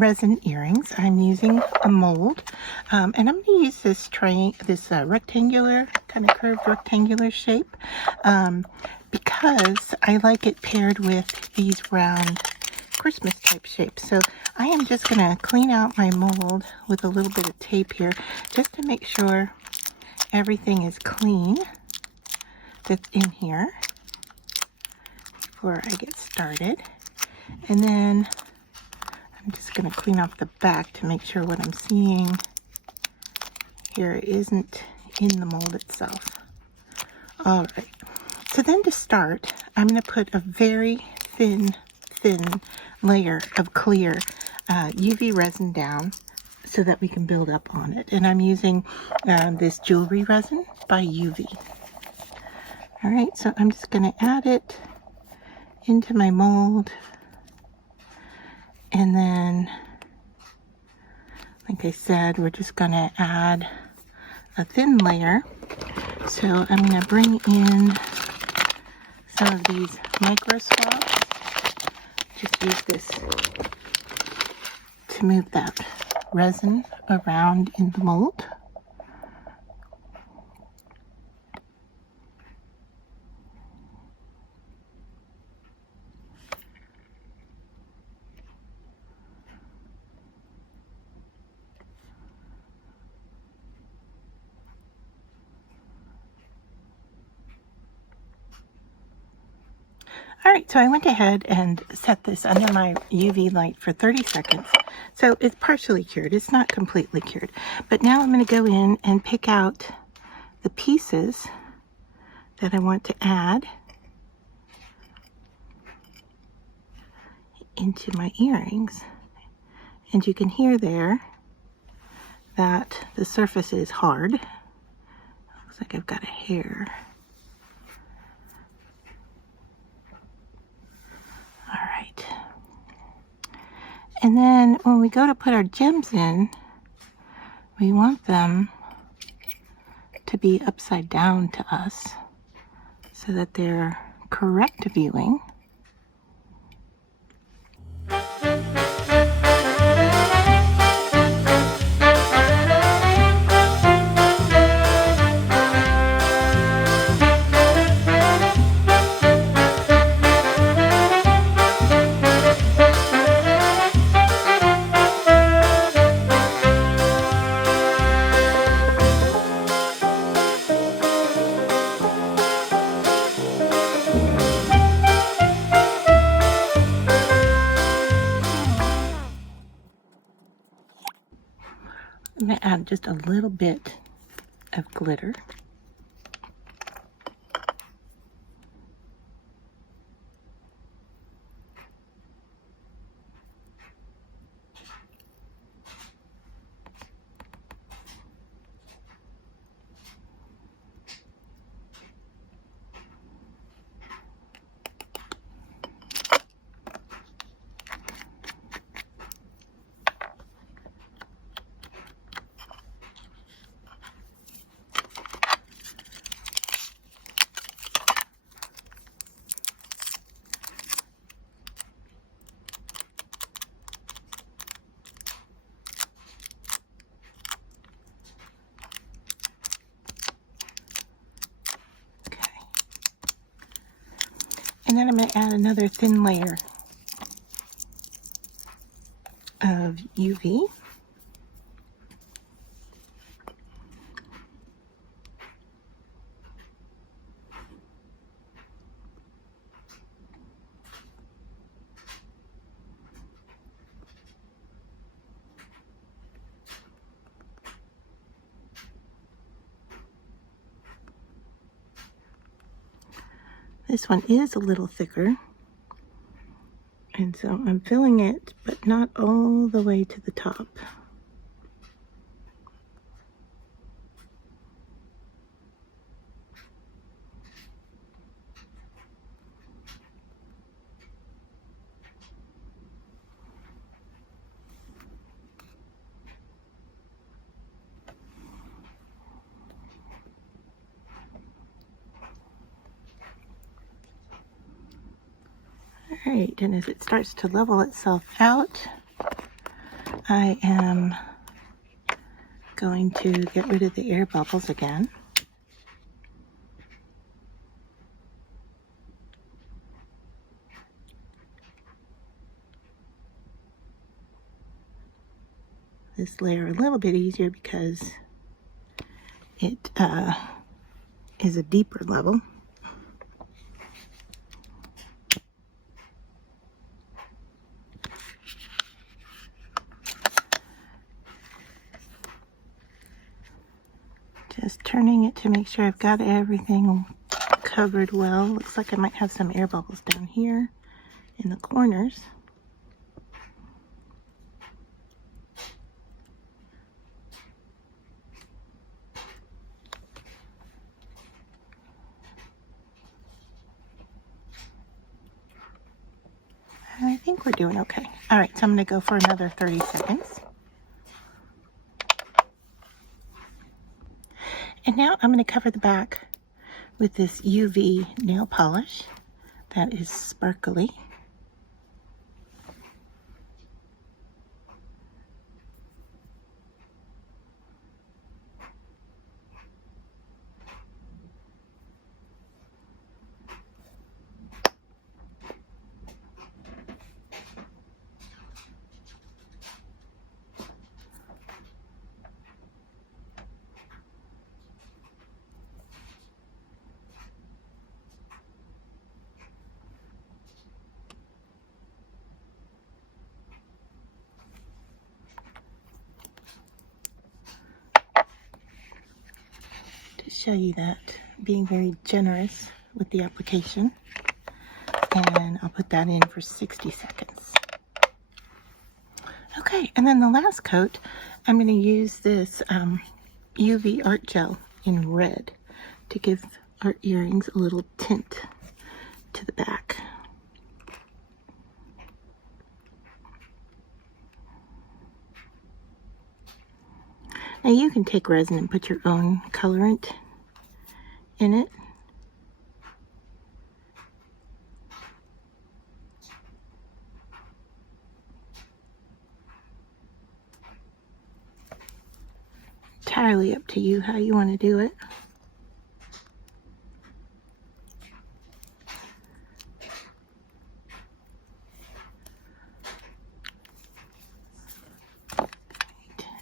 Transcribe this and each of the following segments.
resin earrings. I'm using a mold, and I'm going to use this rectangular, kind of curved rectangular shape, because I like it paired with these round Christmas type shapes. So I am just going to clean out my mold with a little bit of tape here, just to make sure everything is clean that's in here before I get started. And then I'm just going to clean off the back to make sure what I'm seeing here isn't in the mold itself. All right, so then to start, I'm going to put a very thin layer of clear UV resin down so that we can build up on it. And I'm using this jewelry resin by UV. All right, so I'm just going to add it into my mold. And then, like I said, we're just going to add a thin layer. So I'm going to bring in some of these micro swabs. Just use this to move that resin around in the mold. All right, so I went ahead and set this under my UV light for 30 seconds. So it's partially cured. It's not completely cured. But now I'm going to go in and pick out the pieces that I want to add into my earrings. And you can hear there that the surface is hard. Looks like I've got a hair. And then when we go to put our gems in, we want them to be upside down to us so that they're correct viewing. I'm going to add just a little bit of glitter. And then I'm going to add another thin layer of UV. This one is a little thicker, and so I'm filling it, but not all the way to the top. Alright, and as it starts to level itself out, I am going to get rid of the air bubbles again. This layer a little bit easier because it is a deeper level. Just turning it to make sure I've got everything covered well. Looks like I might have some air bubbles down here in the corners. I think we're doing okay. All right, so I'm going to go for another 30 seconds. And now I'm going to cover the back with this UV nail polish that is sparkly. Show you that being very generous with the application, and I'll put that in for 60 seconds. Okay, and then the last coat, I'm going to use this UV art gel in red to give our earrings a little tint to the back. Now you can take resin and put your own colorant in it. Entirely up to you how you want to do it.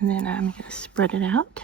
And then I'm going to spread it out.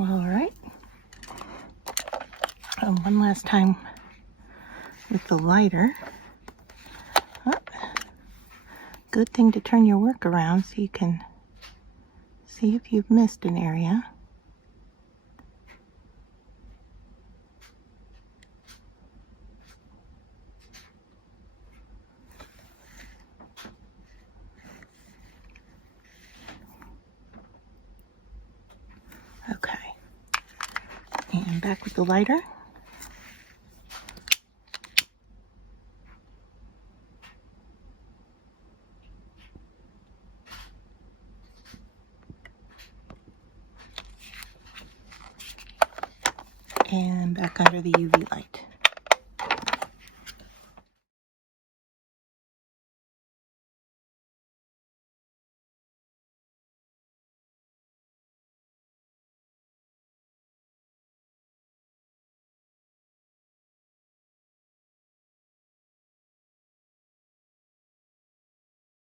All right. One last time with the lighter. Oh, good thing to turn your work around so you can see if you've missed an area. Okay. And back with the lighter. And back under the UV light.